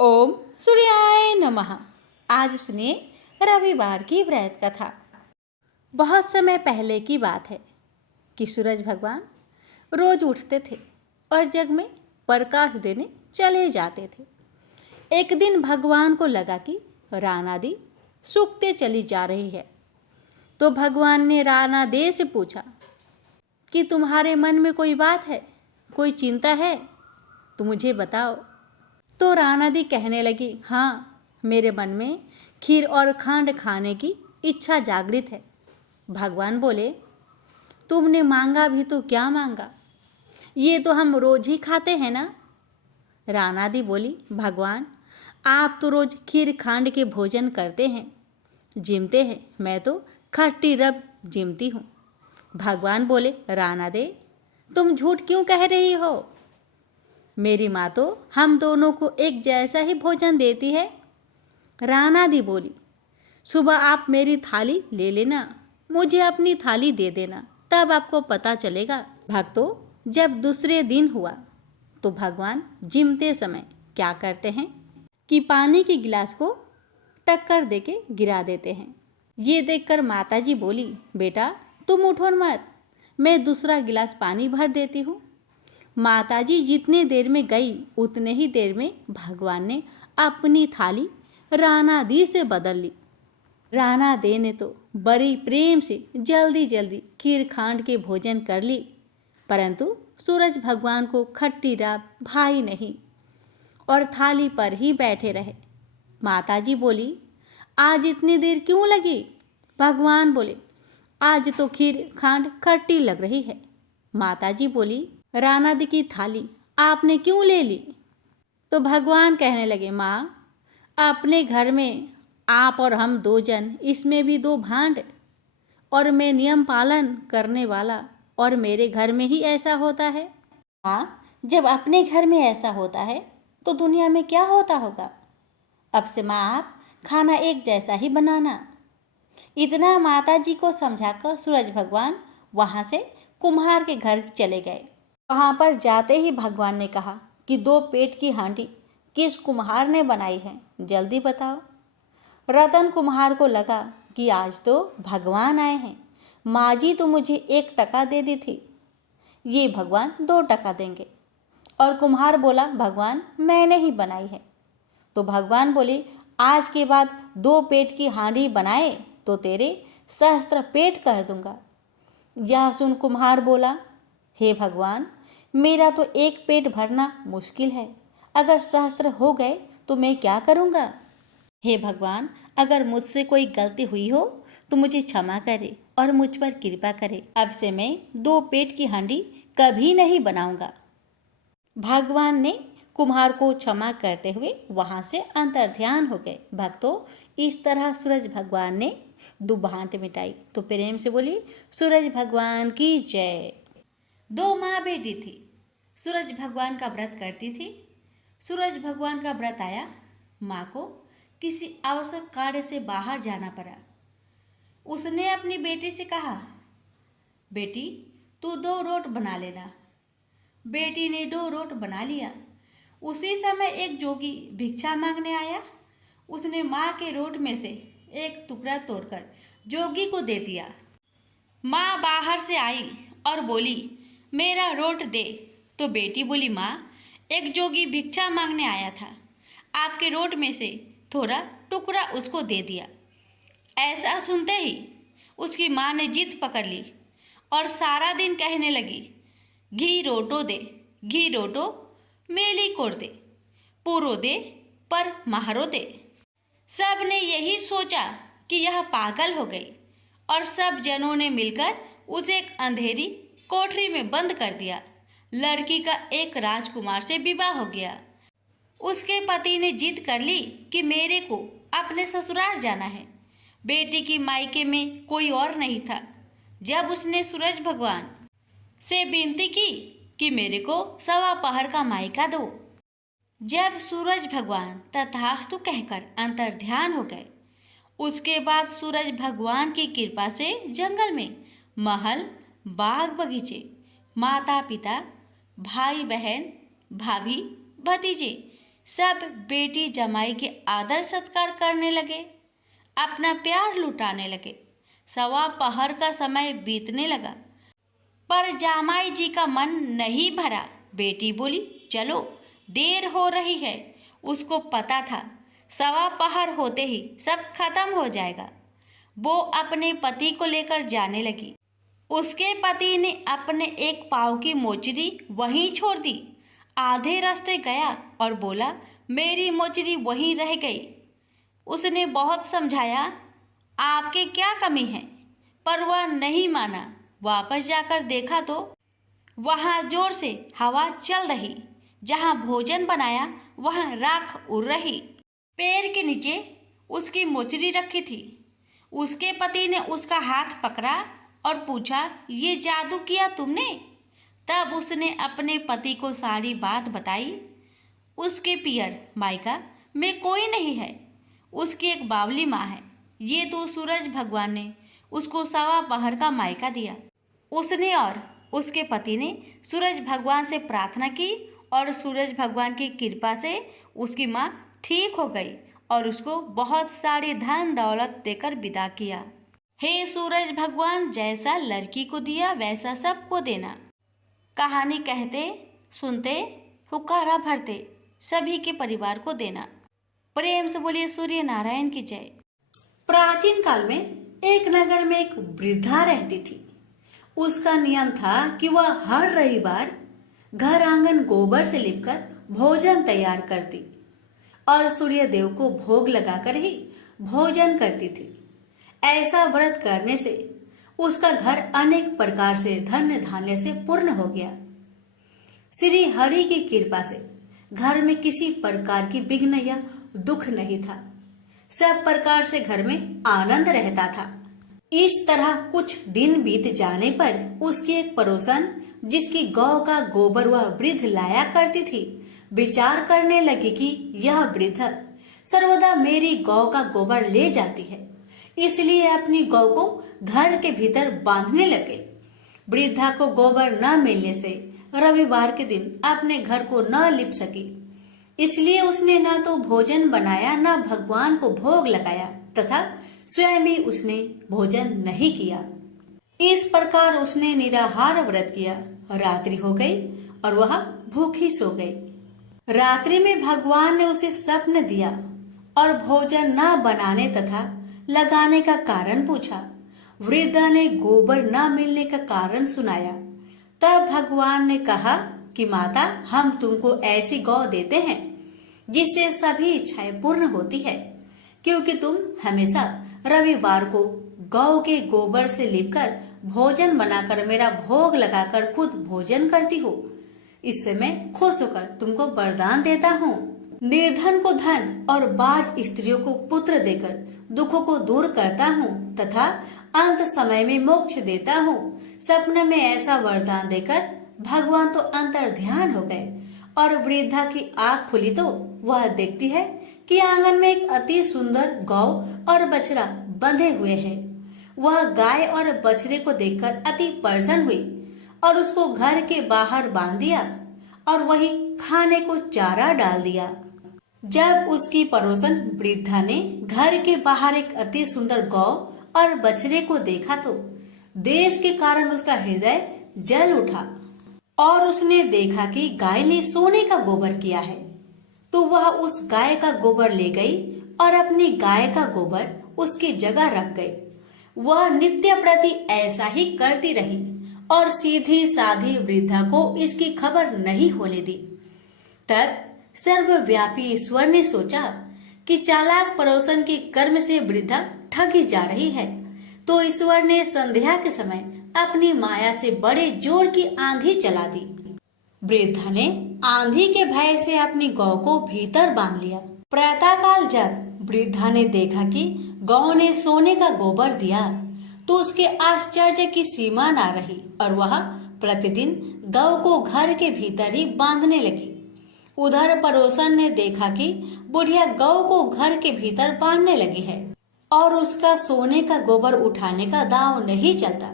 ओम सूर्याय नमः। आज सुनिए रविवार की व्रत कथा। बहुत समय पहले की बात है कि सूरज भगवान रोज उठते थे और जग में प्रकाश देने चले जाते थे। एक दिन भगवान को लगा कि रानादी सूखते चली जा रही है, तो भगवान ने रानादे से पूछा कि तुम्हारे मन में कोई बात है, कोई चिंता है तो मुझे बताओ। तो रानादी कहने लगी, हाँ, मेरे मन में खीर और खांड खाने की इच्छा जागृत है। भगवान बोले, तुमने मांगा भी तो क्या मांगा, ये तो हम रोज ही खाते हैं ना। रानादी बोली, भगवान, आप तो रोज खीर खांड के भोजन करते हैं, जिमते हैं, मैं तो खट्टी रब जिमती हूँ। भगवान बोले, रानादे, तुम झूठ क्यों कह रही हो? मेरी माँ तो हम दोनों को एक जैसा ही भोजन देती है। रानादी बोली, सुबह आप मेरी थाली ले लेना, मुझे अपनी थाली दे देना, तब आपको पता चलेगा। भक्तों, जब दूसरे दिन हुआ तो भगवान जिमते समय क्या करते हैं कि पानी के गिलास को टक्कर देके गिरा देते हैं। ये देखकर माताजी बोली, बेटा तुम उठो मत, मैं दूसरा गिलास पानी भर देती हूँ। माताजी जितने देर में गई उतने ही देर में भगवान ने अपनी थाली रानादी से बदल ली। रानादे ने तो बड़ी प्रेम से जल्दी जल्दी खीर खांड के भोजन कर ली, परंतु सूरज भगवान को खट्टी राब भाई नहीं और थाली पर ही बैठे रहे। माताजी बोली, आज इतनी देर क्यों लगी? भगवान बोले, आज तो खीर खांड खट्टी लग रही है। माताजी बोली, रानादी की थाली आपने क्यों ले ली? तो भगवान कहने लगे, माँ, अपने घर में आप और हम दो जन, इसमें भी दो भांड, और मैं नियम पालन करने वाला, और मेरे घर में ही ऐसा होता है। माँ, जब अपने घर में ऐसा होता है तो दुनिया में क्या होता होगा? अब से माँ आप खाना एक जैसा ही बनाना। इतना माताजी को समझाकर सूरज भगवान वहाँ से कुम्हार के घर चले गए। वहाँ पर जाते ही भगवान ने कहा कि 2 पेट की हांडी किस कुम्हार ने बनाई है, जल्दी बताओ। रतन कुम्हार को लगा कि आज तो भगवान आए हैं, माँ जी तो मुझे 1 टका दे दी थी, ये भगवान 2 टका देंगे। और कुम्हार बोला, भगवान मैंने ही बनाई है। तो भगवान बोले, आज के बाद 2 पेट की हांडी बनाए तो तेरे सहस्त्र पेट कर दूंगा। यह सुन कुम्हार बोला, हे भगवान, मेरा तो 1 पेट भरना मुश्किल है, अगर सहस्त्र हो गए तो मैं क्या करूँगा? हे भगवान, अगर मुझसे कोई गलती हुई हो तो मुझे क्षमा करे और मुझ पर कृपा करे। अब से मैं 2 पेट की हांडी कभी नहीं बनाऊंगा। भगवान ने कुम्हार को क्षमा करते हुए वहाँ से अंतर्ध्यान हो गए। भक्तों, इस तरह सूरज भगवान ने दुभांट मिटाई। तो प्रेम से बोली, सूरज भगवान की जय। 2 माँ बेटी थी, सूरज भगवान का व्रत करती थी। सूरज भगवान का व्रत आया, माँ को किसी आवश्यक कार्य से बाहर जाना पड़ा। उसने अपनी बेटी से कहा, बेटी तू 2 रोट बना लेना। बेटी ने 2 रोट बना लिया। उसी समय एक जोगी भिक्षा मांगने आया। उसने माँ के रोट में से एक टुकड़ा तोड़कर जोगी को दे दिया। माँ बाहर से आई और बोली, मेरा रोट दे। तो बेटी बोली, माँ, एक जोगी भिक्षा मांगने आया था, आपके रोट में से थोड़ा टुकड़ा उसको दे दिया। ऐसा सुनते ही उसकी माँ ने जिद पकड़ ली और सारा दिन कहने लगी, घी रोटो दे, घी रोटो, मेली कोर दे, पूरो दे पर महारो दे। सब ने यही सोचा कि यह पागल हो गई और सब जनों ने मिलकर उसे एक अंधेरी कोठरी में बंद कर दिया। लड़की का एक राजकुमार से विवाह हो गया। उसके पति ने जिद कर ली कि मेरे को अपने ससुराल जाना है। बेटी की मायके में कोई और नहीं था। जब उसने सूरज भगवान से विनती की कि मेरे को 1.25 पहर का मायका दो, जब सूरज भगवान तथास्तु कहकर अंतर्ध्यान हो गए, उसके बाद सूरज भगवान की कृपा से जंगल में महल, बाग बगीचे, माता पिता, भाई बहन, भाभी, भतीजे सब बेटी जमाई के आदर सत्कार करने लगे, अपना प्यार लुटाने लगे। सवा पहर का समय बीतने लगा, पर जामाई जी का मन नहीं भरा। बेटी बोली, चलो देर हो रही है। उसको पता था सवा पहर होते ही सब खत्म हो जाएगा। वो अपने पति को लेकर जाने लगी। उसके पति ने अपने एक पाँव की मोचरी वहीं छोड़ दी। आधे रास्ते गया और बोला, मेरी मोचरी वहीं रह गई। उसने बहुत समझाया, आपके क्या कमी है, पर वह नहीं माना। वापस जाकर देखा तो वहाँ जोर से हवा चल रही। जहाँ भोजन बनाया वहाँ राख उड़ रही। पेड़ के नीचे उसकी मोचरी रखी थी। उसके पति ने उसका हाथ पकड़ा और पूछा, ये जादू किया तुमने? तब उसने अपने पति को सारी बात बताई। उसके पियर मायका में कोई नहीं है, उसकी एक बावली माँ है। ये तो सूरज भगवान ने उसको सवा पहर का मायका दिया। उसने और उसके पति ने सूरज भगवान से प्रार्थना की और सूरज भगवान की कृपा से उसकी माँ ठीक हो गई और उसको बहुत सारी धन दौलत देकर विदा किया। हे सूरज भगवान, जैसा लड़की को दिया वैसा सबको देना। कहानी कहते सुनते हुक्कारा भरते सभी के परिवार को देना। प्रेम से बोलिए सूर्य नारायण की जय। प्राचीन काल में एक नगर में एक वृद्धा रहती थी। उसका नियम था कि वह हर रविवार घर आंगन गोबर से लिपकर भोजन तैयार करती और सूर्य देव को भोग लगाकर ही भोजन करती थी। ऐसा व्रत करने से उसका घर अनेक प्रकार से धन्य धान्य से पूर्ण हो गया। श्री हरि की कृपा से घर में किसी प्रकार की विघ्न या दुख नहीं था। सब प्रकार से घर में आनंद रहता था। इस तरह कुछ दिन बीत जाने पर उसकी एक पड़ोसन, जिसकी गौ का गोबर वह वृद्ध लाया करती थी, विचार करने लगी कि यह वृद्ध सर्वदा मेरी गौ का गोबर ले जाती है, इसलिए अपनी गौ को घर के भीतर बांधने लगे। वृद्धा को गोबर न मिलने से रविवार के दिन अपने घर को न लिप सकी, इसलिए उसने न तो भोजन बनाया न भगवान को भोग लगाया तथा स्वयं भी उसने भोजन नहीं किया। इस प्रकार उसने निराहार व्रत किया। रात्रि हो गई और वह भूखी सो गई। रात्रि में भगवान ने उसे स्वप्न दिया और भोजन न बनाने तथा लगाने का कारण पूछा। वृद्धा ने गोबर न मिलने का कारण सुनाया। तब भगवान ने कहा कि माता, हम तुमको ऐसी गौ देते हैं जिससे सभी इच्छाएं पूर्ण होती है, क्योंकि तुम हमेशा रविवार को गौ के गोबर से लिपकर भोजन बनाकर मेरा भोग लगाकर खुद भोजन करती हो। इससे मैं खुश होकर तुमको वरदान देता हूँ। निर्धन को धन और बाज स्त्रियों को पुत्र देकर दुखों को दूर करता हूँ तथा अंत समय में मोक्ष देता हूँ। सपने में ऐसा वरदान देकर भगवान तो अंतर ध्यान हो गए और वृद्धा की आँख खुली तो वह देखती है कि आंगन में एक अति सुंदर गौ और बछड़ा बंधे हुए हैं। वह गाय और बछड़े को देखकर अति प्रसन्न हुई और उसको घर के बाहर बांध दिया और वही खाने को चारा डाल दिया। जब उसकी पड़ोसन वृद्धा ने घर के बाहर एक अति सुंदर गौ और बछड़े को देखा तो देश के कारण उसका हृदय जल उठा और उसने देखा कि गाय ने सोने का गोबर किया है, तो वह उस गाय का गोबर ले गई और अपनी गाय का गोबर उसकी जगह रख गई। वह नित्य प्रति ऐसा ही करती रही और सीधी साधी वृद्धा को इसकी खबर नहीं होने दी। तब सर्वव्यापी ईश्वर ने सोचा कि चालाक पड़ोसन के कर्म से वृद्धा ठगी जा रही है, तो ईश्वर ने संध्या के समय अपनी माया से बड़े जोर की आंधी चला दी। वृद्धा ने आंधी के भय से अपनी गौ को भीतर बांध लिया। प्रातःकाल जब वृद्धा ने देखा कि गौ ने सोने का गोबर दिया, तो उसके आश्चर्य की सीमा न रही और वह प्रतिदिन गौ को घर के भीतर ही बांधने लगी। उधर पड़ोसन ने देखा कि बुढ़िया गौ को घर के भीतर बांधने लगी है और उसका सोने का गोबर उठाने का दांव नहीं चलता,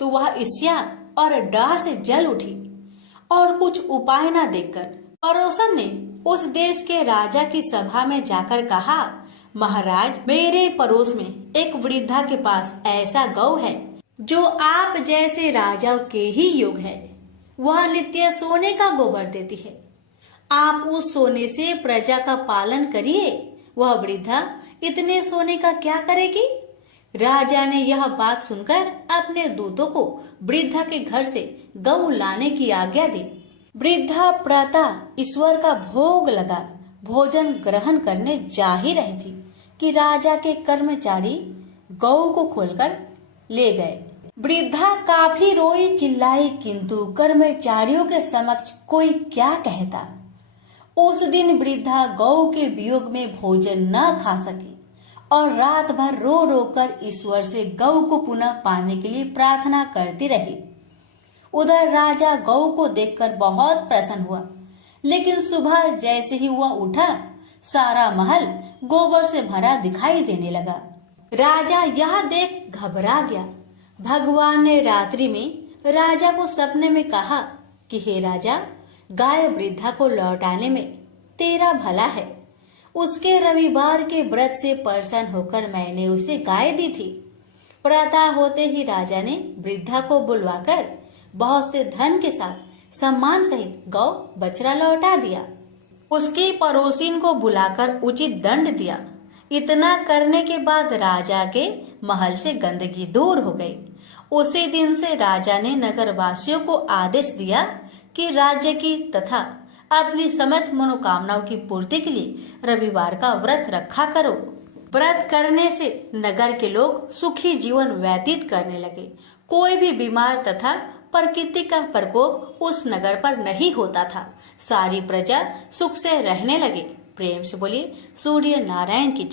तो वह ईर्ष्या और डाह से जल उठी और कुछ उपाय न देखकर पड़ोसन ने उस देश के राजा की सभा में जाकर कहा, महाराज, मेरे पड़ोस में एक वृद्धा के पास ऐसा गौ है जो आप जैसे राजा के ही योग है। वह नित्य सोने का गोबर देती है। आप उस सोने से प्रजा का पालन करिए। वह वृद्धा इतने सोने का क्या करेगी? राजा ने यह बात सुनकर अपने दूतों को वृद्धा के घर से गौ लाने की आज्ञा दी। वृद्धा प्रातः ईश्वर का भोग लगा भोजन ग्रहण करने जा ही रही थी कि राजा के कर्मचारी गौ को खोलकर ले गए। वृद्धा काफी रोई चिल्लाई, किंतु कर्मचारियों के समक्ष कोई क्या कहता। उस दिन वृद्धा गौ के वियोग में भोजन न खा सकी और रात भर रो रो कर ईश्वर से गौ को पुनः पाने के लिए प्रार्थना करती रही। उधर राजा गौ को देखकर बहुत प्रसन्न हुआ, लेकिन सुबह जैसे ही वह उठा, सारा महल गोबर से भरा दिखाई देने लगा। राजा यह देख घबरा गया। भगवान ने रात्रि में राजा को सपने में कहा कि हे राजा, गाय वृद्धा को लौटाने में तेरा भला है। उसके रविवार के व्रत से प्रसन्न होकर मैंने उसे गाय दी थी। प्रातः होते ही राजा ने वृद्धा को बुलवाकर बहुत से धन के साथ सम्मान सहित गौ बछड़ा लौटा दिया। उसकी पड़ोसिन को बुलाकर उचित दंड दिया। इतना करने के बाद राजा के महल से गंदगी दूर हो गई। उसी दिन से राजा ने नगरवासियों को आदेश दिया कि राज्य की तथा अपनी समस्त मनोकामनाओं की पूर्ति के लिए रविवार का व्रत रखा करो। व्रत करने से नगर के लोग सुखी जीवन व्यतीत करने लगे। कोई भी बीमार तथा प्रकृति का प्रकोप उस नगर पर नहीं होता था। सारी प्रजा सुख से रहने लगे। प्रेम से बोलिए सूर्य नारायण की जय।